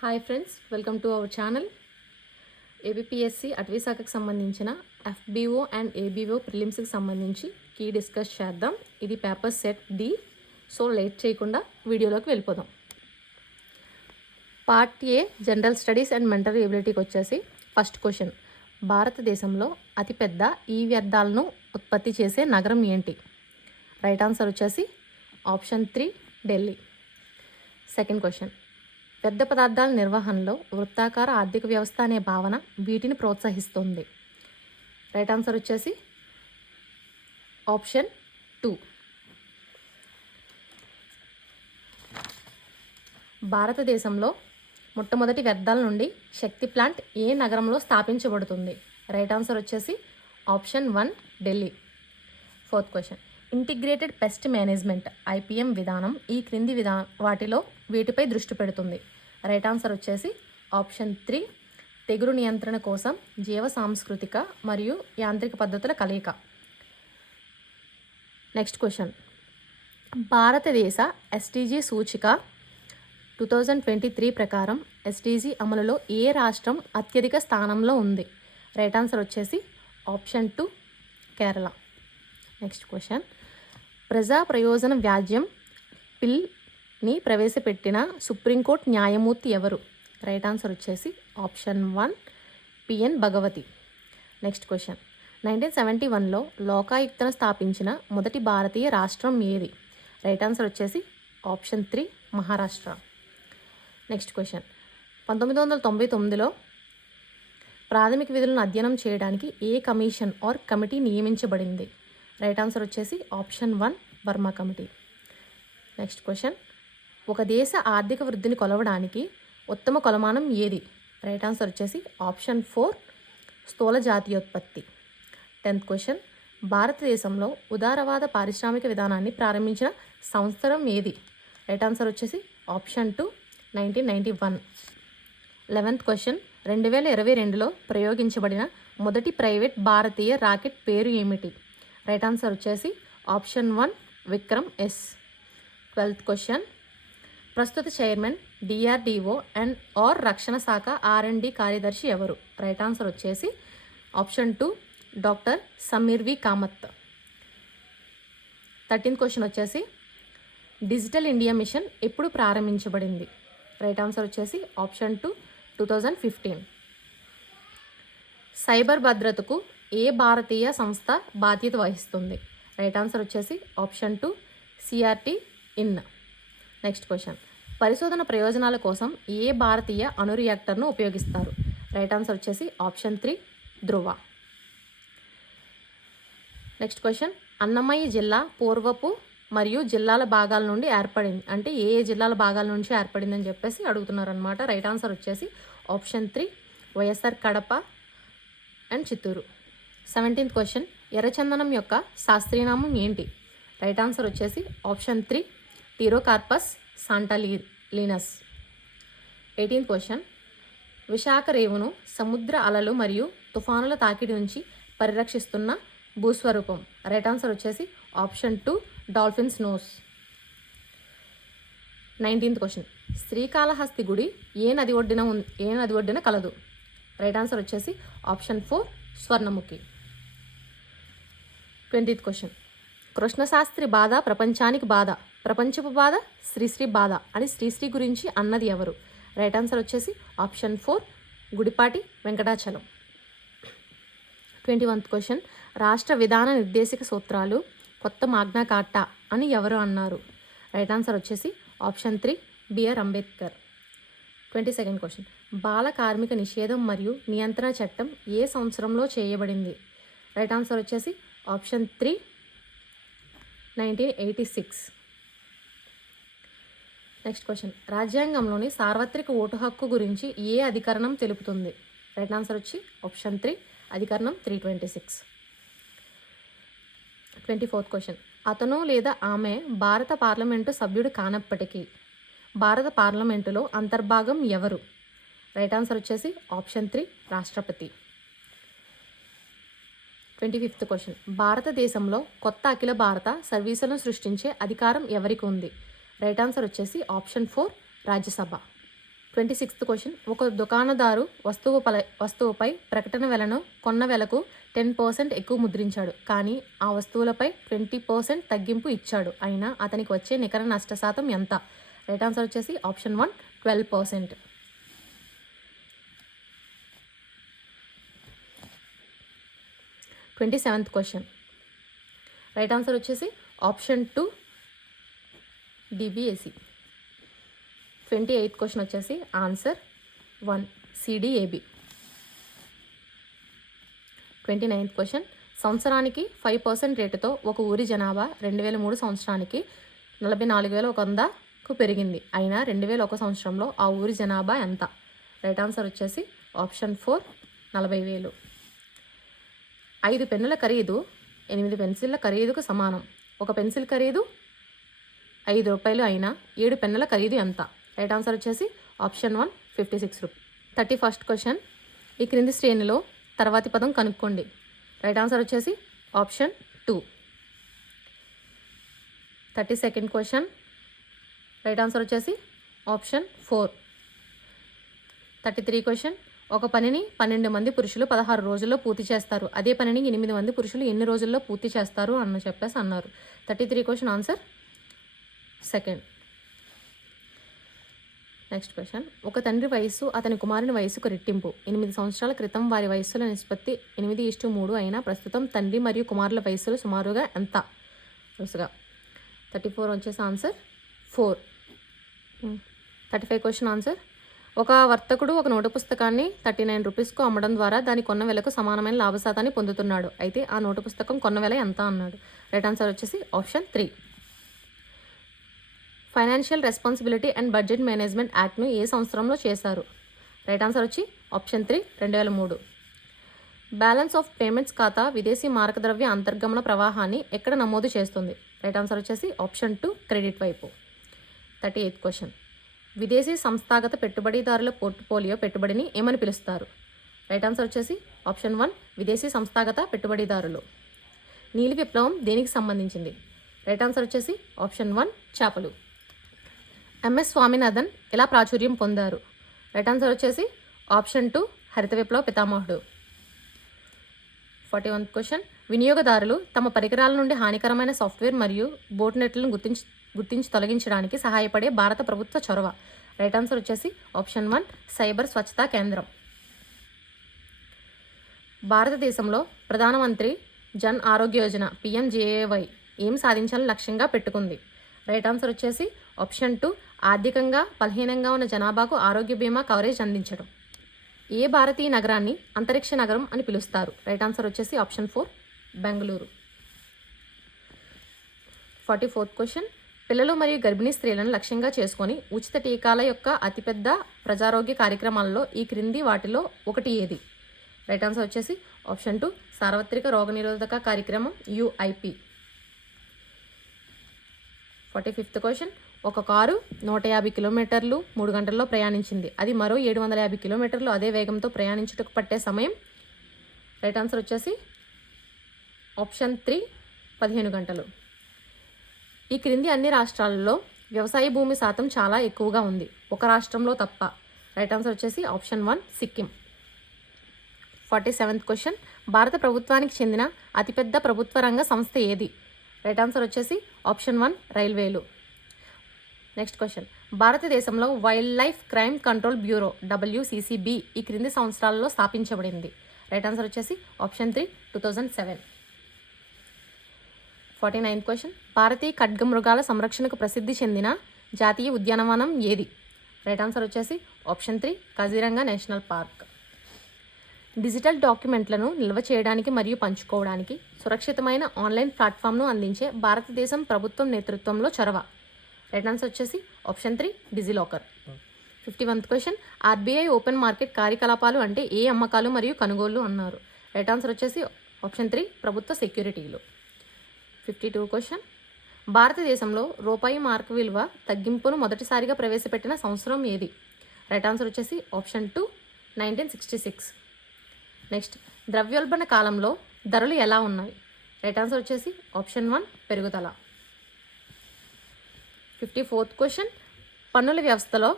Hi friends, welcome to our channel. ABPSC అటవీ శాఖకు సంబంధించిన ఎఫ్బిఓ అండ్ ఏబిఓ ప్రిలిమ్స్కి సంబంధించి కీ డిస్కస్ చేద్దాం. ఇది paper set D. So late చేయకుండా వీడియోలోకి వెళ్ళిపోదాం. Part A general studies and mental ఎబిలిటీకి వచ్చేసి ఫస్ట్ క్వశ్చన్, భారతదేశంలో అతిపెద్ద ఈ వ్యర్థాలను ఉత్పత్తి చేసే నగరం ఏంటి? రైట్ ఆన్సర్ వచ్చేసి ఆప్షన్ 3 ఢిల్లీ. సెకండ్ క్వశ్చన్, పెద్ద పదార్థాల నిర్వహణలో వృత్తాకార ఆర్థిక వ్యవస్థ అనే భావన వీటిని ప్రోత్సహిస్తుంది. రైట్ ఆన్సర్ వచ్చేసి ఆప్షన్ 2. భారతదేశంలో మొట్టమొదటి వ్యర్థాల నుండి శక్తి ప్లాంట్ ఏ నగరంలో స్థాపించబడుతుంది? రైట్ ఆన్సర్ వచ్చేసి option 1 Delhi. Fourth question, integrated pest management IPM విధానం ఈ క్రింది వాటిలో వీటిపై దృష్టి పెడుతుంది. రైట్ ఆన్సర్ వచ్చేసి ఆప్షన్ 3 తెగులు నియంత్రణ కోసం జీవ సాంస్కృతిక మరియు యాంత్రిక పద్ధతుల కలయిక. నెక్స్ట్ క్వశ్చన్, భారతదేశ ఎస్టీజీ సూచిక 2023 ప్రకారం ఎస్టీజీ అమలులో ఏ రాష్ట్రం అత్యధిక స్థానంలో ఉంది? రైట్ ఆన్సర్ వచ్చేసి ఆప్షన్ 2 కేరళ. నెక్స్ట్ క్వశ్చన్, ప్రజా ప్రయోజన వ్యాజ్యం బిల్ని ప్రవేశపెట్టిన సుప్రీంకోర్టు న్యాయమూర్తి ఎవరు? రైట్ ఆన్సర్ వచ్చేసి option 1 PN Bhagwati. Next question, 1971లో లోకాయుక్తను స్థాపించిన మొదటి భారతీయ రాష్ట్రం ఏది? రైట్ ఆన్సర్ వచ్చేసి ఆప్షన్ 3 మహారాష్ట్ర. నెక్స్ట్ క్వశ్చన్, 1999లో ప్రాథమిక విధులను అధ్యయనం చేయడానికి ఏ కమిషన్ ఆర్ కమిటీ నియమించబడింది? రైట్ ఆన్సర్ వచ్చేసి option 1 Verma committee. Next question, ఒక దేశ ఆర్థిక వృద్ధిని కొలవడానికి ఉత్తమ కొలమానం ఏది? రైట్ ఆన్సర్ వచ్చేసి ఆప్షన్ 4 స్థూల జాతీయోత్పత్తి. 10th క్వశ్చన్, భారతదేశంలో ఉదారవాద పారిశ్రామిక విధానాన్ని ప్రారంభించిన సంవత్సరం ఏది? రైట్ ఆన్సర్ వచ్చేసి ఆప్షన్ 2 1991. 11th క్వశ్చన్, 2022లో ప్రయోగించబడిన మొదటి ప్రైవేట్ భారతీయ రాకెట్ పేరు ఏమిటి? రైట్ ఆన్సర్ వచ్చేసి option 1 Vikram S. 12th question, ప్రస్తుత చైర్మన్ డిఆర్డిఓ అండ్ ఆర్ రక్షణ శాఖ R&D కార్యదర్శి ఎవరు? రైట్ ఆన్సర్ వచ్చేసి option 2 doctor Sameer V Kamat. 13th question వచ్చేసి డిజిటల్ ఇండియా మిషన్ ఎప్పుడు ప్రారంభించబడింది? రైట్ ఆన్సర్ వచ్చేసి ఆప్షన్ 2 2015. సైబర్ భద్రతకు ఏ భారతీయ సంస్థ బాధ్యత వహిస్తుంది? రైట్ ఆన్సర్ వచ్చేసి option 2 CRT in. Next question, పరిశోధన ప్రయోజనాల కోసం ఏ భారతీయ అణు రియాక్టర్ను ఉపయోగిస్తారు? రైట్ ఆన్సర్ వచ్చేసి ఆప్షన్ 3 ధృవ. నెక్స్ట్ క్వశ్చన్, అన్నమయ్య జిల్లా పూర్వపు మరియు జిల్లాల భాగాల నుండి ఏర్పడింది అంటే ఏ జిల్లాల భాగాల నుంచి ఏర్పడిందని చెప్పేసి అడుగుతున్నారు అనమాట. రైట్ ఆన్సర్ వచ్చేసి option 3 YSR Kadapa and Chittoor. 17th question, ఎర్రచందనం యొక్క శాస్త్రీయనామం ఏంటి? రైట్ ఆన్సర్ వచ్చేసి option 3 pterocarpus santalinus. 18th question, Visakha రేవును సముద్ర అలలు మరియు తుఫానుల తాకిడి నుంచి పరిరక్షిస్తున్న భూస్వరూపం? రైట్ ఆన్సర్ వచ్చేసి option 2 dolphin's nose. 19th question, Srikalahasti గుడి ఏ నది ఒడ్డున కలదు? రైట్ ఆన్సర్ వచ్చేసి option 4 Swarnamukhi. 20th question, Krishnasastri బాధ ప్రపంచానికి బాధ, ప్రపంచపు బాధ శ్రీశ్రీ బాధ అని శ్రీశ్రీ గురించి అన్నది ఎవరు? రైట్ ఆన్సర్ వచ్చేసి option 4 Gudipati Venkatachalam. 21th question, రాష్ట్ర విధాన నిర్దేశక సూత్రాలు కొత్త మాగ్నా కార్టా అని ఎవరు అన్నారు? రైట్ ఆన్సర్ వచ్చేసి option 3 BR Ambedkar. 22nd question, బాల కార్మిక నిషేధం మరియు నియంత్రణ చట్టం ఏ సంవత్సరంలో చేయబడింది? రైట్ ఆన్సర్ వచ్చేసి ఆప్షన్ 3 1986. నెక్స్ట్ క్వశ్చన్, రాజ్యాంగంలోని సార్వత్రిక ఓటు హక్కు గురించి ఏ అధికరణం తెలుపుతుంది? రైట్ ఆన్సర్ వచ్చి ఆప్షన్ 3 అధికరణం 326. 24th క్వశ్చన్, అతను లేదా ఆమె భారత పార్లమెంటు సభ్యుడు కానప్పటికీ భారత పార్లమెంటులో అంతర్భాగం ఎవరు? రైట్ ఆన్సర్ వచ్చేసి ఆప్షన్ 3 రాష్ట్రపతి. 25th క్వశ్చన్, భారతదేశంలో కొత్త అఖిల భారత సర్వీసులను సృష్టించే అధికారం ఎవరికి ఉంది? రైట్ ఆన్సర్ వచ్చేసి ఆప్షన్ 4 రాజ్యసభ. 26th question. ఒక దుకాణదారు వస్తువుపై ప్రకటన వెలను కొన్న వెలకు 10% ఎక్కువ ముద్రించాడు, కానీ ఆ వస్తువులపై 20% తగ్గింపు ఇచ్చాడు. అయినా అతనికి వచ్చే నికర నష్ట శాతం ఎంత? రైట్ ఆన్సర్ వచ్చేసి option 1 12%. 27th question. Right answer వచ్చేసి ఆప్షన్ 2 DBAC. 28th క్వశ్చన్ వచ్చేసి ఆన్సర్ 1 CDAB. 29th question. సంవత్సరానికి 5% రేటుతో ఒక ఊరి జనాభా 2003 సంవత్సరానికి 44,100కు పెరిగింది. అయినా 2001 సంవత్సరంలో ఆ ఊరి జనాభా ఎంత? రైట్ ఆన్సర్ వచ్చేసి ఆప్షన్ 4 40,000. 5 పెన్నుల ఖరీదు 8 పెన్సిళ్ళ ఖరీదుకు సమానం. ఒక పెన్సిల్ ఖరీదు ₹5 అయినా 7 పెన్నుల ఖరీదు ఎంత? రైట్ ఆన్సర్ వచ్చేసి ఆప్షన్ 1 56 రూపీస్. 31st question. ఈ క్రింది శ్రేణిలో తర్వాతి పదం కనుక్కోండి. రైట్ ఆన్సర్ వచ్చేసి option 2. 32nd question. Right answer వచ్చేసి ఆప్షన్ 4. 33 క్వశ్చన్. ఒక పనిని 12 మంది పురుషులు 16 రోజుల్లో పూర్తి చేస్తారు. అదే పనిని 8 మంది పురుషులు ఎన్ని రోజుల్లో పూర్తి చేస్తారు చెప్పేసి అన్నారు. 33 question answer 2nd. Next question. ఒక తండ్రి వయస్సు అతని కుమారుని వయస్సుకు రెట్టింపు. 8 సంవత్సరాల క్రితం వారి వయస్సుల నిష్పత్తి 8:3 అయినా ప్రస్తుతం తండ్రి మరియు కుమారుల వయస్సులు సుమారుగా ఎంత? వరుసగా 34 వచ్చేసి ఆన్సర్ 4. 35 question answer. ఒక వర్తకుడు ఒక నోటు పుస్తకాన్ని 39 రూపీస్కు అమ్మడం ద్వారా దాని కొన్న వెలకు సమానమైన లాభశాతాన్ని పొందుతున్నాడు. అయితే ఆ నోటు పుస్తకం కొన్న వెల ఎంత అన్నాడు? రైట్ ఆన్సర్ వచ్చేసి option 3. Financial responsibility and budget management యాక్ట్ను ఏ సంవత్సరంలో చేశారు? రైట్ ఆన్సర్ వచ్చి ఆప్షన్ 3 2003. బ్యాలెన్స్ ఆఫ్ పేమెంట్స్ ఖాతా విదేశీ మారకద్రవ్య అంతర్గమన ప్రవాహాన్ని ఎక్కడ నమోదు చేస్తుంది? రైట్ ఆన్సర్ వచ్చేసి ఆప్షన్ 2 క్రెడిట్ వైపు. 38th question. విదేశీ సంస్థాగత పెట్టుబడిదారుల పోర్ట్ఫోలియో పెట్టుబడిని ఏమని పిలుస్తారు? రైట్ ఆన్సర్ వచ్చేసి ఆప్షన్ 1 విదేశీ సంస్థాగత పెట్టుబడిదారులు. నీలి విప్లవం దేనికి సంబంధించింది? రైట్ ఆన్సర్ వచ్చేసి ఆప్షన్ 1 చేపలు. MS స్వామినాథన్ ఎలా ప్రాచుర్యం పొందారు? రైట్ ఆన్సర్ వచ్చేసి ఆప్షన్ 2 హరిత విప్లవ పితామహుడు. 41th question. వినియోగదారులు తమ పరికరాల నుండి హానికరమైన సాఫ్ట్వేర్ మరియు బోట్నెట్లను గుర్తించి తొలగించడానికి సహాయపడే భారత ప్రభుత్వ చొరవ? రైట్ ఆన్సర్ వచ్చేసి ఆప్షన్ 1 సైబర్ స్వచ్ఛతా కేంద్రం. భారతదేశంలో ప్రధానమంత్రి జన్ ఆరోగ్య యోజన PMJAY ఏం సాధించాలని లక్ష్యంగా పెట్టుకుంది? రైట్ ఆన్సర్ వచ్చేసి ఆప్షన్ 2 ఆర్థికంగా బలహీనంగా ఉన్న జనాభాకు ఆరోగ్య బీమా కవరేజ్ అందించడం. ఏ భారతీయ నగరాన్ని అంతరిక్ష నగరం అని పిలుస్తారు? రైట్ ఆన్సర్ వచ్చేసి ఆప్షన్ 4 బెంగళూరు. 44th question. పిల్లలు మరియు గర్భిణీ స్త్రీలను లక్ష్యంగా చేసుకొని ఉచిత టీకాల యొక్క అతిపెద్ద ప్రజారోగ్య కార్యక్రమాలలో ఈ క్రింది వాటిలో ఒకటి ఏది? రైట్ ఆన్సర్ వచ్చేసి ఆప్షన్ 2 సార్వత్రిక రోగనిరోధక కార్యక్రమం UIP. 45th question. ఒక కారు 150 కిలోమీటర్లు 3 గంటల్లో ప్రయాణించింది. అది మరో 750 కిలోమీటర్లు అదే వేగంతో ప్రయాణించుటకు పట్టే సమయం? రైట్ ఆన్సర్ వచ్చేసి ఆప్షన్ 3 15 గంటలు. ఈ క్రింది అన్ని రాష్ట్రాలలో వ్యవసాయ భూమి శాతం చాలా ఎక్కువగా ఉంది, ఒక రాష్ట్రంలో తప్ప. రైట్ ఆన్సర్ వచ్చేసి ఆప్షన్ 1 సిక్కిం. 47th question. భారత ప్రభుత్వానికి చెందిన అతిపెద్ద ప్రభుత్వ రంగ సంస్థ ఏది? రైట్ ఆన్సర్ వచ్చేసి ఆప్షన్ 1 రైల్వేలు. Next question. భారతదేశంలో wild life crime control bureau WCCB ఈ క్రింది సంవత్సరాలలో స్థాపించబడింది? రైట్ ఆన్సర్ వచ్చేసి ఆప్షన్ 3 2007. 49th question. భారతీయ ఖడ్గమృగాల సంరక్షణకు ప్రసిద్ధి చెందిన జాతీయ ఉద్యానవనం ఏది? రైట్ ఆన్సర్ వచ్చేసి option 3 Kaziranga national park. Digital డాక్యుమెంట్లను నిల్వ చేయడానికి మరియు పంచుకోవడానికి సురక్షితమైన ఆన్లైన్ ప్లాట్ఫామ్ను అందించే భారతదేశం ప్రభుత్వం నేతృత్వంలో చొరవ? రైట్ ఆన్సర్ వచ్చేసి option 3 DigiLocker. 51th question. RBI open market కార్యకలాపాలు అంటే ఏ అమ్మకాలు మరియు కొనుగోళ్లు అన్నారు? రైట్ ఆన్సర్ వచ్చేసి ఆప్షన్ 3 ప్రభుత్వ సెక్యూరిటీలు. 52 క్వశ్చన్. భారతదేశంలో రూపాయి మార్కు విలువ తగ్గింపును మొదటిసారిగా ప్రవేశపెట్టిన సంవత్సరం ఏది? రైట్ ఆన్సర్ వచ్చేసి ఆప్షన్ 2 1966. నెక్స్ట్. ద్రవ్యోల్బణ కాలంలో ధరలు ఎలా ఉన్నాయి? రైట్ ఆన్సర్ వచ్చేసి ఆప్షన్ 1 పెరుగుదల. 54th question. పన్నుల వ్యవస్థలో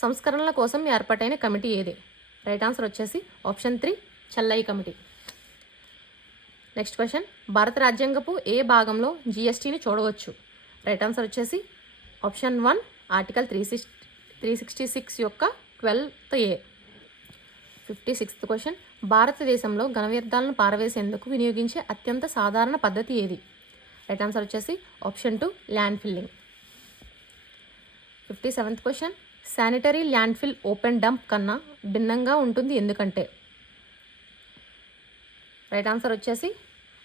సంస్కరణల కోసం ఏర్పాటైన కమిటీ ఏది? రైట్ ఆన్సర్ వచ్చేసి ఆప్షన్ 3 చెల్లై కమిటీ. నెక్స్ట్ క్వశ్చన్, భారత రాజ్యాంగపు ఏ భాగంలో జిఎస్టీని చూడవచ్చు? రైట్ ఆన్సర్ వచ్చేసి ఆప్షన్ 1 ఆర్టికల్ 366 యొక్క 12th A. 56th క్వశ్చన్, భారతదేశంలో ఘన వ్యర్థాలను పారవేసేందుకు వినియోగించే అత్యంత సాధారణ పద్ధతి ఏది? రైట్ ఆన్సర్ వచ్చేసి option 2 land filling. 57th question, sanitary land fill open dump కన్నా భిన్నంగా ఉంటుంది ఎందుకంటే? రైట్ ఆన్సర్ వచ్చేసి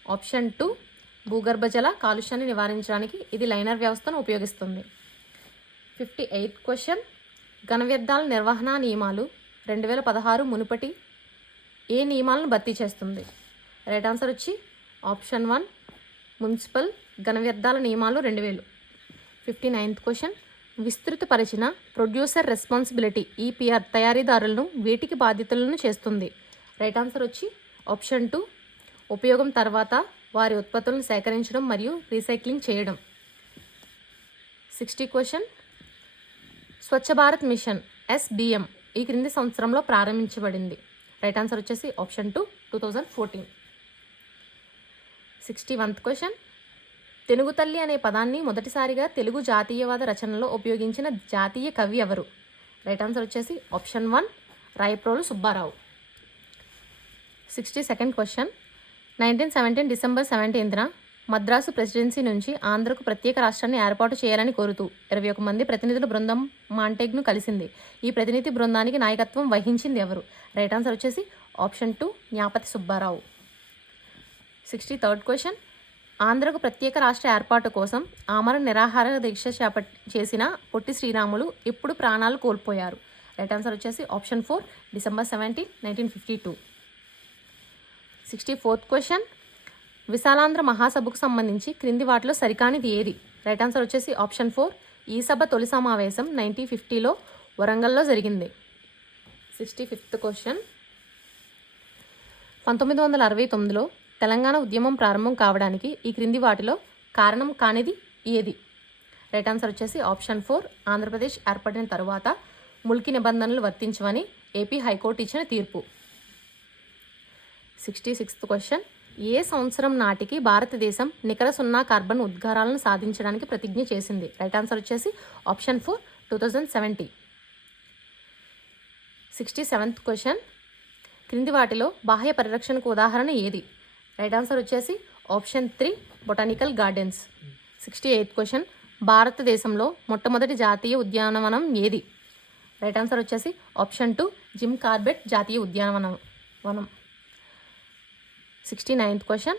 ఆప్షన్ 2 భూగర్భ జల కాలుష్యాన్ని నివారించడానికి ఇది లైనర్ వ్యవస్థను ఉపయోగిస్తుంది. 58th క్వశ్చన్, ఘన వ్యర్థాల నిర్వహణ నియమాలు 2016 మునుపటి ఏ నియమాలను భర్తీ చేస్తుంది? రైట్ ఆన్సర్ వచ్చి ఆప్షన్ 1 మున్సిపల్ ఘన వ్యర్థాల నియమాలు 2000. 59th క్వశ్చన్, విస్తృతపరిచిన ప్రొడ్యూసర్ రెస్పాన్సిబిలిటీ ఈపీఆర్ తయారీదారులను వీటికి బాధ్యతలను చేస్తుంది? రైట్ ఆన్సర్ వచ్చి ఆప్షన్ 2 ఉపయోగం తర్వాత వారి ఉత్పత్తులను సేకరించడం మరియు రీసైక్లింగ్ చేయడం. 60 question, Swachh Bharat machine SBM ఈ క్రింది సంవత్సరంలో ప్రారంభించబడింది? రైట్ ఆన్సర్ వచ్చేసి ఆప్షన్ 2 2014. 61th క్వశ్చన్, తెలుగు తల్లి అనే పదాన్ని మొదటిసారిగా తెలుగు జాతీయవాద రచనలో ఉపయోగించిన జాతీయ కవి ఎవరు? రైట్ ఆన్సర్ వచ్చేసి option 1 Rayaprolu Subbarao. 62nd question, 1917 December 17న మద్రాసు ప్రెసిడెన్సీ నుంచి ఆంధ్రకు ప్రత్యేక రాష్ట్రాన్ని ఏర్పాటు చేయాలని కోరుతూ 21 మంది ప్రతినిధుల బృందం మాంటెగ్ను కలిసింది. ఈ ప్రతినిధి బృందానికి నాయకత్వం వహించింది ఎవరు? రైట్ ఆన్సర్ వచ్చేసి option 2 Nyapathi Subbarao. 63rd question, ఆంధ్రకు ప్రత్యేక రాష్ట్ర ఏర్పాటు కోసం ఆమరణ నిరాహార దీక్ష చేసిన పొట్టి శ్రీరాములు ఎప్పుడు ప్రాణాలు కోల్పోయారు? రైట్ ఆన్సర్ వచ్చేసి option 4 December 17, 1952. 64th question, Vishalandhra మహాసభకు సంబంధించి క్రింది వాటిలో సరికానిది ఏది? రైట్ ఆన్సర్ వచ్చేసి ఆప్షన్ 4 ఈ సభ తొలి సమావేశం 1950లో వరంగల్లో జరిగింది. 65th క్వశ్చన్, 1969లో తెలంగాణ ఉద్యమం ప్రారంభం కావడానికి ఈ క్రింది వాటిలో కారణం కానిది ఏది? రైట్ ఆన్సర్ వచ్చేసి ఆప్షన్ 4 ఆంధ్రప్రదేశ్ ఏర్పడిన తరువాత ముల్కీ నిబంధనలు వర్తించవని ఏపీ హైకోర్టు ఇచ్చిన తీర్పు. 66th క్వశ్చన్, ఏ సంవత్సరం నాటికి భారతదేశం నికర సున్నా కార్బన్ ఉద్గారాలను సాధించడానికి ప్రతిజ్ఞ చేసింది? రైట్ ఆన్సర్ వచ్చేసి ఆప్షన్ 4 2070. 67th క్వశ్చన్, క్రింది వాటిలో బాహ్య పరిరక్షణకు ఉదాహరణ ఏది? రైట్ ఆన్సర్ వచ్చేసి option 3 botanical gardens. 68th question, భారతదేశంలో మొట్టమొదటి జాతీయ ఉద్యానవనం ఏది? రైట్ ఆన్సర్ వచ్చేసి ఆప్షన్ 2 జిమ్ కార్బెట్ జాతీయ ఉద్యానవనం. 69th క్వశ్చన్,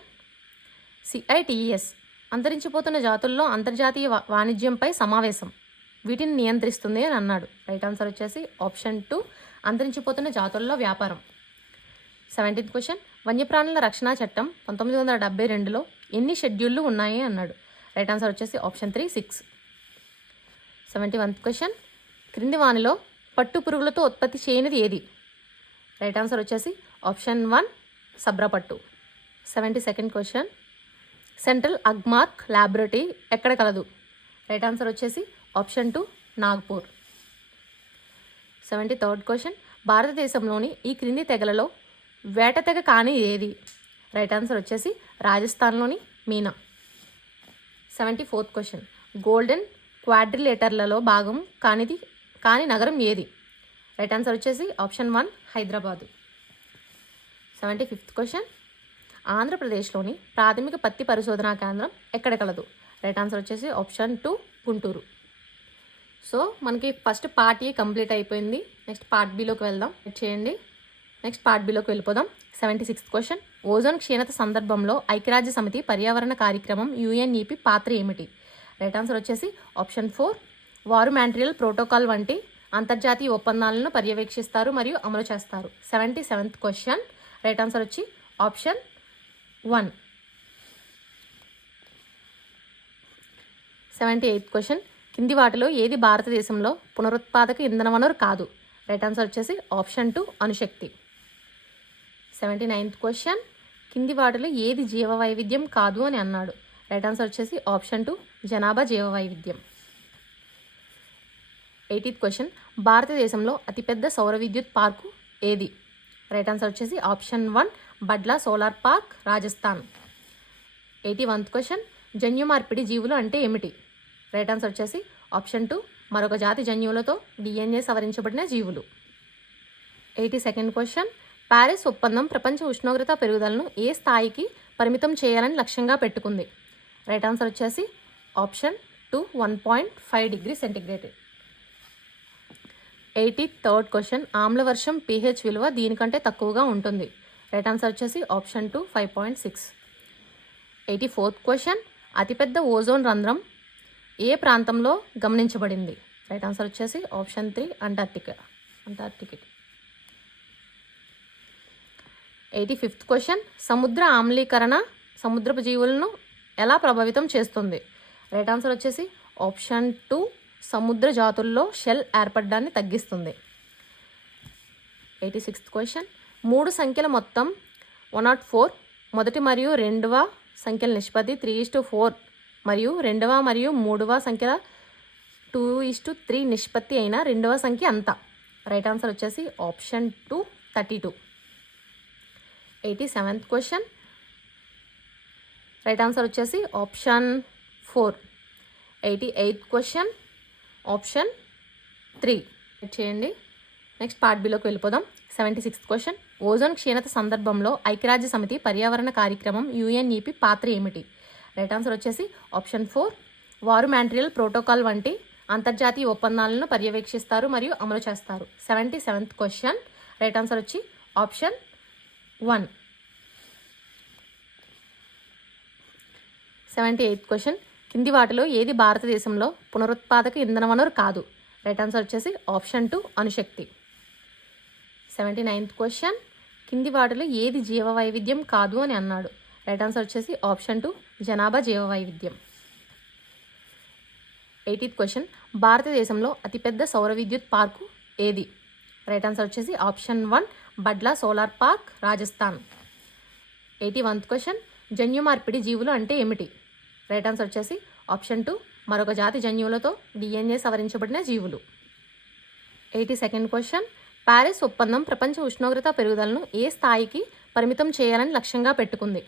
CITES అంతరించిపోతున్న జాతుల్లో అంతర్జాతీయ వాణిజ్యంపై సమావేశం వీటిని నియంత్రిస్తుంది అని అన్నాడు. రైట్ ఆన్సర్ వచ్చేసి ఆప్షన్ 2 అంతరించిపోతున్న జాతుల్లో వ్యాపారం. 17th క్వశ్చన్, వన్యప్రాణుల రక్షణ చట్టం 1972లో ఎన్ని షెడ్యూళ్ళు ఉన్నాయి అన్నాడు? రైట్ ఆన్సర్ వచ్చేసి ఆప్షన్ 3 6. 71th క్వశ్చన్, క్రింది వానిలో పట్టు పురుగులతో ఉత్పత్తి చేయనిది ఏది? రైట్ ఆన్సర్ వచ్చేసి option 1 సబ్రపట్టు. 72nd question, central Agmark laboratory ఎక్కడ కలదు? రైట్ ఆన్సర్ వచ్చేసి ఆప్షన్ 2 నాగ్పూర్. 73rd క్వశ్చన్, భారతదేశంలోని ఈ క్రింది తెగలలో వేట తెగ కాని ఏది? రైట్ ఆన్సర్ వచ్చేసి రాజస్థాన్లోని మీనా. 74th క్వశ్చన్, గోల్డెన్ క్వాడ్రిలేటర్లలో భాగం కాని నగరం ఏది? రైట్ ఆన్సర్ వచ్చేసి ఆప్షన్ 1 హైదరాబాదు. 75th క్వశ్చన్, ఆంధ్రప్రదేశ్లోని ప్రాథమిక పత్తి పరిశోధనా కేంద్రం ఎక్కడ కలదు? రైట్ ఆన్సర్ వచ్చేసి ఆప్షన్ 2 గుంటూరు. సో మనకి ఫస్ట్ పార్ట్ ఏ కంప్లీట్ అయిపోయింది. నెక్స్ట్ పార్ట్ బిలోకి వెళ్దాం. చేయండి. నెక్స్ట్ పార్ట్ బిలోకి వెళ్ళిపోదాం. 76th క్వశ్చన్, ఓజోన్ క్షీణత సందర్భంలో ఐక్యరాజ్య సమితి పర్యావరణ కార్యక్రమం UNEP పాత్ర ఏమిటి? రైట్ ఆన్సర్ వచ్చేసి ఆప్షన్ 4 వారు మాంట్రియల్ ప్రోటోకాల్ వంటి అంతర్జాతీయ ఒప్పందాలను పర్యవేక్షిస్తారు మరియు అమలు చేస్తారు. 77th క్వశ్చన్, రైట్ ఆన్సర్ వచ్చి ఆప్షన్ 1. 78th క్వశ్చన్, కింది వాటిలో ఏది భారతదేశంలో పునరుత్పాదక ఇంధన వనరు కాదు? రైట్ ఆన్సర్ వచ్చేసి ఆప్షన్ 2 అణుశక్తి. 79th క్వశ్చన్, కింది వాటిలో ఏది జీవ వైవిధ్యం కాదు అని అన్నాడు? రైట్ ఆన్సర్ వచ్చేసి ఆప్షన్ 2 జనాభా జీవ వైవిధ్యం. 80th క్వశ్చన్, భారతదేశంలో అతిపెద్ద సౌర విద్యుత్ పార్కు ఏది? రైట్ ఆన్సర్ వచ్చేసి option 1 Bhadla solar park, Rajasthan. 81th question, జన్యు మార్పిడి జీవులు అంటే ఏమిటి? రైట్ ఆన్సర్ వచ్చేసి ఆప్షన్ 2 మరొక జాతి జన్యువులతో DNA సవరించబడిన జీవులు. 82nd క్వశ్చన్, ప్యారిస్ ఒప్పందం ప్రపంచ ఉష్ణోగ్రత పెరుగుదలను ఏ స్థాయికి పరిమితం చేయాలని లక్ష్యంగా పెట్టుకుంది? రైట్ ఆన్సర్ వచ్చేసి option 2 1.5 degree centigrade. 83rd question, ఆమ్లవర్షం pH విలువ దీనికంటే తక్కువగా ఉంటుంది. రైట్ ఆన్సర్ వచ్చేసి ఆప్షన్ 2 5.6. 84th క్వశ్చన్, అతిపెద్ద ఓజోన్ రంధ్రం ఏ ప్రాంతంలో గమనించబడింది? రైట్ ఆన్సర్ వచ్చేసి ఆప్షన్ 3 అంటార్క్టికా. 85th క్వశ్చన్, సముద్ర ఆమ్లీకరణ సముద్రపు జీవులను ఎలా ప్రభావితం చేస్తుంది? రైట్ ఆన్సర్ వచ్చేసి ఆప్షన్ 2 సముద్ర జాతుల్లో షెల్ ఏర్పడడాన్ని తగ్గిస్తుంది. 86th క్వశ్చన్, 3 సంఖ్యల మొత్తం 104 మొదటి మరియు రెండవ సంఖ్యల నిష్పత్తి 3:4 మరియు రెండవ మరియు మూడవ సంఖ్యల 2:3 నిష్పత్తి అయిన రెండవ సంఖ్య అంత? రైట్ ఆన్సర్ వచ్చేసి option 2 32. 87th question, right answer వచ్చేసి ఆప్షన్ 4. 88th క్వశ్చన్ ఆప్షన్ 3 చేయండి. నెక్స్ట్ పార్ట్ బిలోకి వెళ్ళిపోదాం. 76th క్వశ్చన్, ఓజోన్ క్షీణత సందర్భంలో ఐక్యరాజ్య సమితి పర్యావరణ కార్యక్రమం UNEP పాత్ర ఏమిటి? రైట్ ఆన్సర్ వచ్చేసి ఆప్షన్ 4 వారు మాంట్రియల్ ప్రోటోకాల్ వంటి అంతర్జాతీయ ఒప్పందాలను పర్యవేక్షిస్తారు మరియు అమలు చేస్తారు. 77th క్వశ్చన్, రైట్ ఆన్సర్ వచ్చి ఆప్షన్ 1. 78th క్వశ్చన్, కింది వాటిలో ఏది భారతదేశంలో పునరుత్పాదక ఇంధన వనరు కాదు? రైట్ ఆన్సర్ వచ్చేసి ఆప్షన్ 2 అణుశక్తి. 79th క్వశ్చన్, కింది వాటిలో ఏది జీవ వైవిధ్యం కాదు అని అన్నాడు? రైట్ ఆన్సర్ వచ్చేసి ఆప్షన్ 2 జనాభా జీవ వైవిధ్యం. 80th క్వశ్చన్, భారతదేశంలో అతిపెద్ద సౌర విద్యుత్ పార్కు ఏది? రైట్ ఆన్సర్ వచ్చేసి option 1 Bhadla solar park, Rajasthan. 81th question, జన్యు మార్పిడి జీవులు అంటే ఏమిటి? రైట్ ఆన్సర్ వచ్చేసి ఆప్షన్ 2 మరొక జాతి జన్యువులతో DNA సవరించబడిన జీవులు. 82nd క్వశ్చన్, ప్యారిస్ ఒప్పందం ప్రపంచ ఉష్ణోగ్రత పెరుగుదలను ఏ స్థాయికి పరిమితం చేయాలని లక్ష్యంగా పెట్టుకుంది?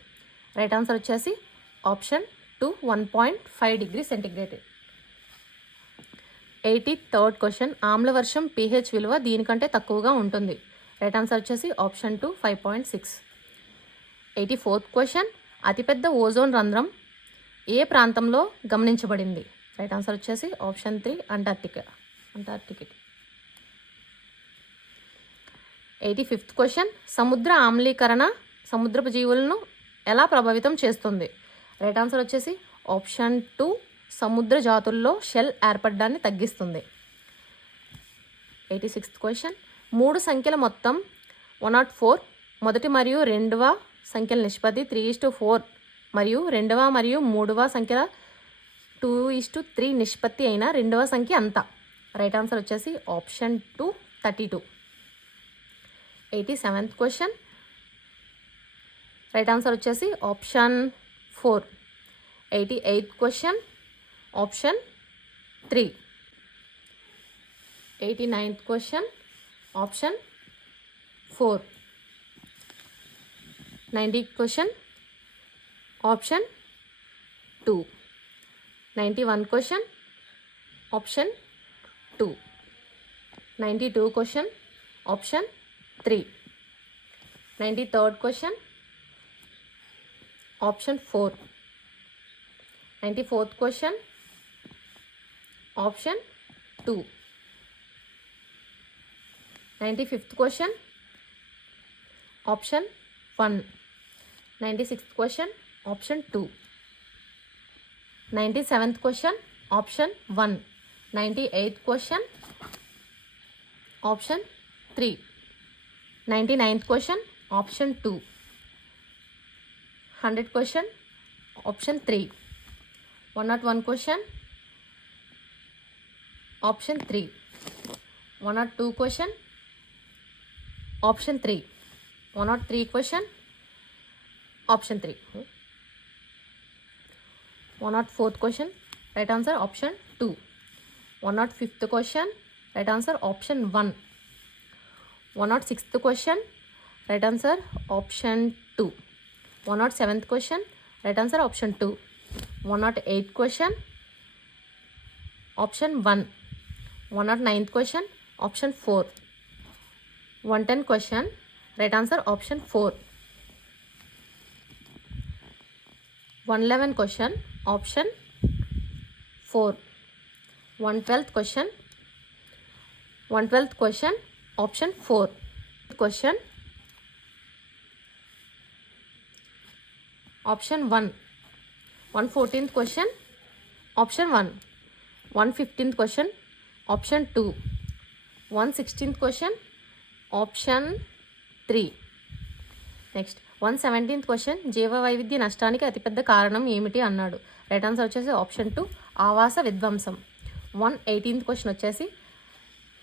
రైట్ ఆన్సర్ వచ్చేసి option 2 1.5 degree centigrade. 83rd question, ఆమ్లవర్షం pH విలువ దీనికంటే తక్కువగా ఉంటుంది. రైట్ ఆన్సర్ వచ్చేసి ఆప్షన్ 2 5.6. 84th క్వశ్చన్, అతిపెద్ద ఓజోన్ రంధ్రం ఏ ప్రాంతంలో గమనించబడింది? రైట్ ఆన్సర్ వచ్చేసి ఆప్షన్ 3 అంటార్క్టికా. 85th క్వశ్చన్, సముద్ర ఆమ్లీకరణ సముద్రపు జీవులను ఎలా ప్రభావితం చేస్తుంది? రైట్ ఆన్సర్ వచ్చేసి ఆప్షన్ 2 సముద్ర జాతుల్లో షెల్ ఏర్పడడాన్ని తగ్గిస్తుంది. 86th క్వశ్చన్, 3 సంఖ్యల మొత్తం 104 మొదటి మరియు రెండవ సంఖ్యల నిష్పత్తి 3:4 మరియు రెండవ మరియు మూడవ సంఖ్యల 2:3 నిష్పత్తి అయిన రెండవ సంఖ్య అంత? రైట్ ఆన్సర్ వచ్చేసి option 2 32. 87th question, right answer వచ్చేసి option 4. 88th question option 3. 89th question option 4. 90th question option 2. 91 question option 2. 92 question option 3. 93rd question option 4. 94th question option 2. 95th question option 1. 96th question option 2. 97th question option 1. 98th question option 3. 99th question option 2. 100th question option 3. 101 question option 3. 102 question option 3. 103 question option 3. 104th question right answer option 2. 105th question right answer option 1. 106th question, right answer option 2. 107th question, right answer option 2. 108th question, option 1. 109th question, option 4. 110 question, right answer option 4. 111 question, option 4. 112th question, 112th question, option 4. Question, option 1. 114th question, option 1. 115th question, option 2. 116th question, option 3. Next 117th question, జీవ వైవిధ్య నష్టానికి అతిపెద్ద కారణం ఏమిటి అన్నాడు. Right answer వచ్చేసి option 2, ఆవాస విధ్వంసం. 118th question వచ్చేసి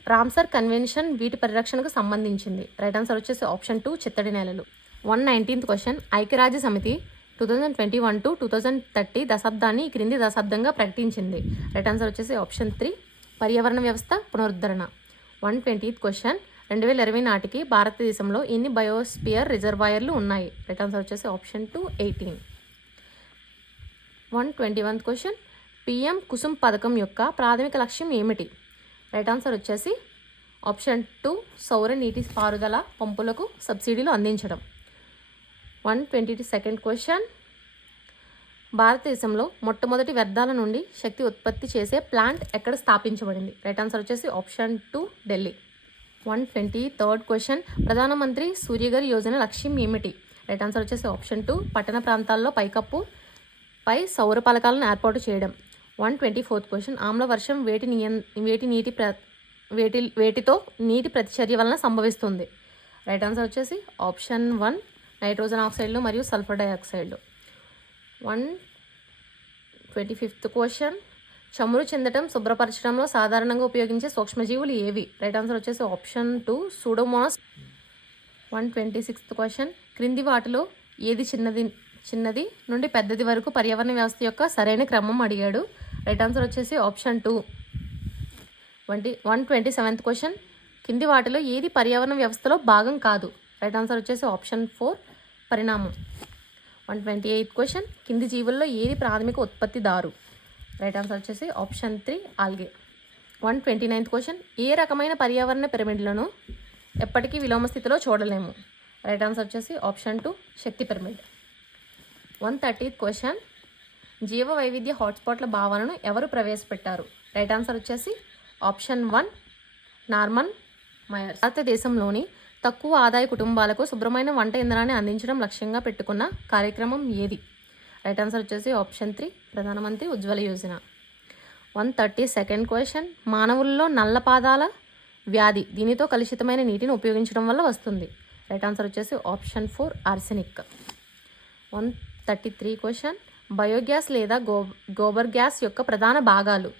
రామ్సర్ కన్వెన్షన్ వీటి పరిరక్షణకు సంబంధించింది. రైట్ ఆన్సర్ వచ్చేసి ఆప్షన్ 2, చిత్తడి నేలలు. 119th క్వశ్చన్, ఐక్యరాజ్య సమితి 2021 to 2030 దశాబ్దాన్ని ఈ క్రింది దశాబ్దంగా ప్రకటించింది. రైట్ ఆన్సర్ వచ్చేసి ఆప్షన్ 3, పర్యావరణ వ్యవస్థ పునరుద్ధరణ. 120th క్వశ్చన్, 2020 నాటికి భారతదేశంలో ఎన్ని బయోస్పియర్ రిజర్వాయర్లు ఉన్నాయి. రైట్ ఆన్సర్ వచ్చేసి option 2, 18. 121th question, PM Kusum పథకం యొక్క ప్రాథమిక లక్ష్యం ఏమిటి. రైట్ ఆన్సర్ వచ్చేసి ఆప్షన్ 2, సౌర నీటి పారుదల పంపులకు సబ్సిడీలు అందించడం. 122nd క్వశ్చన్, భారతదేశంలో మొట్టమొదటి వ్యర్థాల నుండి శక్తి ఉత్పత్తి చేసే ప్లాంట్ ఎక్కడ స్థాపించబడింది. రైట్ ఆన్సర్ వచ్చేసి ఆప్షన్ 2, ఢిల్లీ. 123rd క్వశ్చన్, ప్రధానమంత్రి సూర్యఘర్ యోజన లక్ష్యం ఏమిటి. రైట్ ఆన్సర్ వచ్చేసి ఆప్షన్ 2, పట్టణ ప్రాంతాల్లో పై సౌర పలకాలను ఏర్పాటు చేయడం. 124th క్వశ్చన్, ఆమ్ల వర్షం వేటితో నీటి ప్రతిచర్య వలన సంభవిస్తుంది. రైట్ ఆన్సర్ వచ్చేసి ఆప్షన్ 1, నైట్రోజన్ ఆక్సైడ్లు మరియు సల్ఫర్ డైఆక్సైడ్లు. 125th క్వశ్చన్, చమురు చెందటం శుభ్రపరచడంలో సాధారణంగా ఉపయోగించే సూక్ష్మజీవులు ఏవి. రైట్ ఆన్సర్ వచ్చేసి ఆప్షన్ 2, సూడోమోనాస్. 126th క్వశ్చన్, క్రింది వాటిలో ఏది చిన్నది నుండి పెద్దది వరకు పర్యావరణ వ్యవస్థ యొక్క సరైన క్రమం అడిగాడు. రైట్ ఆన్సర్ వచ్చేసి ఆప్షన్ 2. 127th క్వశ్చన్, కింది వాటిలో ఏది పర్యావరణ వ్యవస్థలో భాగం కాదు. రైట్ ఆన్సర్ వచ్చేసి ఆప్షన్ 4, పరిణామం. 128th క్వశ్చన్, కింది జీవుల్లో ఏది ప్రాథమిక ఉత్పత్తిదారు. రైట్ ఆన్సర్ వచ్చేసి ఆప్షన్ 3, ఆల్గే. 129th క్వశ్చన్, ఏ రకమైన పర్యావరణ పిరమిడ్లను ఎప్పటికీ విలోమ స్థితిలో చూడలేము. రైట్ ఆన్సర్ వచ్చేసి ఆప్షన్ 2, శక్తి పిరమిడ్. 130th క్వశ్చన్, జీవ వైవిధ్య హాట్స్పాట్ల భావనను ఎవరు ప్రవేశపెట్టారు. రైట్ ఆన్సర్ వచ్చేసి ఆప్షన్ 1, నార్మన్ మయర్స్. భారతదేశంలోని తక్కువ ఆదాయ కుటుంబాలకు శుభ్రమైన వంట ఇంధనాన్ని అందించడం లక్ష్యంగా పెట్టుకున్న కార్యక్రమం ఏది. రైట్ ఆన్సర్ వచ్చేసి ఆప్షన్ 3, ప్రధానమంత్రి ఉజ్వల యోజన. 132nd క్వశ్చన్, మానవుల్లో నల్ల పాదాల వ్యాధి దీనితో కలుషితమైన నీటిని ఉపయోగించడం వల్ల వస్తుంది. రైట్ ఆన్సర్ వచ్చేసి ఆప్షన్ 4, ఆర్సెనిక్. 133 క్వశ్చన్, బయోగ్యాస్ లేదా గోబర్ గ్యాస్ యొక్క ప్రధాన భాగాలు.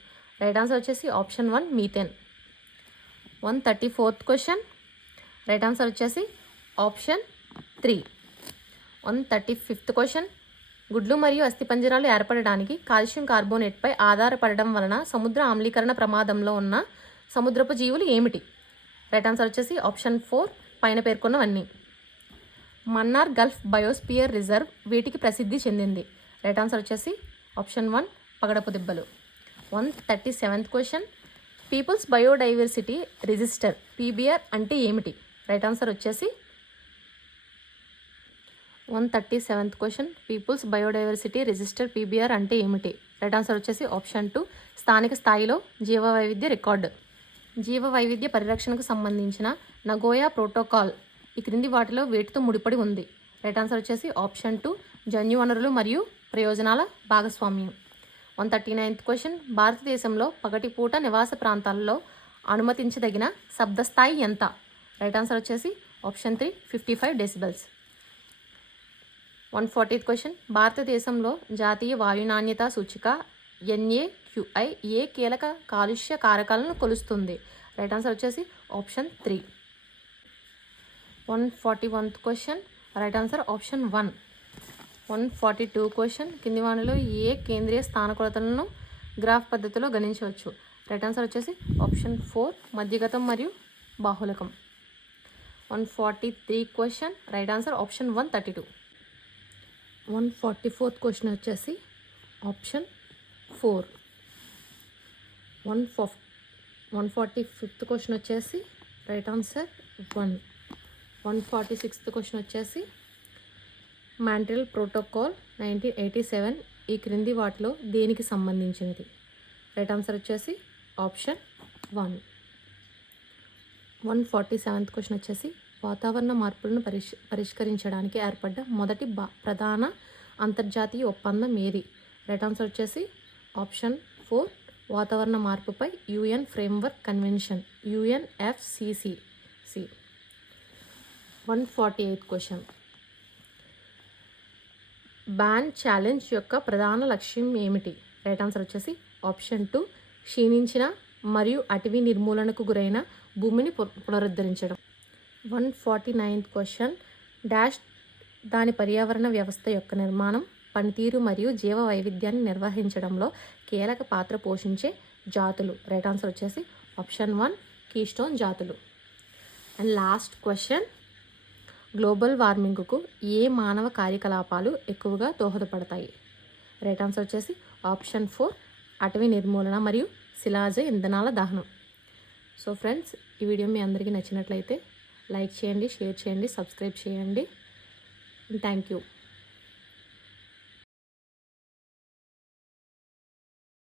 రైట్ ఆన్సర్ వచ్చేసి option 1, methane. 134th question, right answer వచ్చేసి ఆప్షన్ 3. 135th క్వశ్చన్, గుడ్లు మరియు అస్థిపంజరాలు ఏర్పడడానికి కాల్షియం కార్బోనేట్పై ఆధారపడడం వలన సముద్ర ఆమ్లీకరణ ప్రమాదంలో ఉన్న సముద్రపు జీవులు ఏమిటి. రైట్ ఆన్సర్ వచ్చేసి ఆప్షన్ 4, పైన పేర్కొన్నవన్నీ. మన్నార్ గల్ఫ్ బయోస్పియర్ రిజర్వ్ వీటికి ప్రసిద్ధి చెందింది. రైట్ ఆన్సర్ వచ్చేసి ఆప్షన్ 1, పగడపు దిబ్బలు. 137th question, people's biodiversity register PBR అంటే ఏమిటి. రైట్ ఆన్సర్ వచ్చేసి 137th question, people's biodiversity register PBR అంటే ఏమిటి. రైట్ ఆన్సర్ వచ్చేసి ఆప్షన్ 2, స్థానిక స్థాయిలో జీవ వైవిధ్య రికార్డు. జీవ వైవిధ్య పరిరక్షణకు సంబంధించిన నగోయా ప్రోటోకాల్ ఈ క్రింది వాటిలో వేటితో ముడిపడి ఉంది. రైట్ ఆన్సర్ వచ్చేసి ఆప్షన్ 2, జన్యు వనరులు మరియు ప్రయోజనాల భాగస్వామ్యం. 139th క్వశ్చన్, భారతదేశంలో పగటిపూట నివాస ప్రాంతాల్లో అనుమతించదగిన శబ్దస్థాయి ఎంత. రైట్ ఆన్సర్ వచ్చేసి ఆప్షన్ 3, 55 డెసిబెల్స్. 140th క్వశ్చన్, భారతదేశంలో జాతీయ వాయు నాణ్యతా సూచిక NAQI ఏ కీలక కాలుష్య కారకాలను కొలుస్తుంది. రైట్ ఆన్సర్ వచ్చేసి option 3. 141th question, right answer option 1. 142 question, కింది వానిలో ఏ కేంద్రీయ స్థాన కొలతలను గ్రాఫ్ పద్ధతిలో గణించవచ్చు. రైట్ ఆన్సర్ వచ్చేసి ఆప్షన్ 4 మధ్యగతం మరియు బాహుళకం. 143 question. Right answer option 132. 144th question వచ్చేసి ఆప్షన్ 4. 145th క్వశ్చన్ వచ్చేసి రైట్ ఆన్సర్ 1. 146th క్వశ్చన్ వచ్చేసి మాంట్రియల్ ప్రోటోకాల్ 1987 ఈ క్రింది వాటిలో దేనికి సంబంధించినది? రైట్ ఆన్సర్ వచ్చేసి ఆప్షన్ 1. 147th క్వశ్చన్ వచ్చేసి వాతావరణ మార్పులను పరిష్కరించడానికి ఏర్పడ్డ మొదటి ప్రధాన అంతర్జాతీయ ఒప్పందం ఏది? రైట్ ఆన్సర్ వచ్చేసి ఆప్షన్ 4 వాతావరణ మార్పుపై UN framework convention UNFCCC. 148th question ban challenge యొక్క ప్రధాన లక్ష్యం ఏమిటి? రైట్ ఆన్సర్ వచ్చేసి ఆప్షన్ 2 క్షీణించిన మరియు అటవీ నిర్మూలనకు గురైన భూమిని పునరుద్ధరించడం. 149th క్వశ్చన్ డాష్ దాని పర్యావరణ వ్యవస్థ యొక్క నిర్మాణం, పనితీరు మరియు జీవ వైవిధ్యాన్ని నిర్వహించడంలో కీలక పాత్ర పోషించే జాతులు? రైట్ ఆన్సర్ వచ్చేసి ఆప్షన్ 1 కీస్టోన్ జాతులు. అండ్ లాస్ట్ క్వశ్చన్ గ్లోబల్ వార్మింగ్కు ఏ మానవ కార్యకలాపాలు ఎక్కువగా దోహదపడతాయి? రైట్ ఆన్సర్ వచ్చేసి ఆప్షన్ 4 అటవీ నిర్మూలన మరియు శిలాజ ఇంధనాల దహనం. సో ఫ్రెండ్స్, ఈ వీడియో మీ అందరికీ నచ్చినట్లయితే లైక్ చేయండి, షేర్ చేయండి, సబ్స్క్రైబ్ చేయండి. Thank you.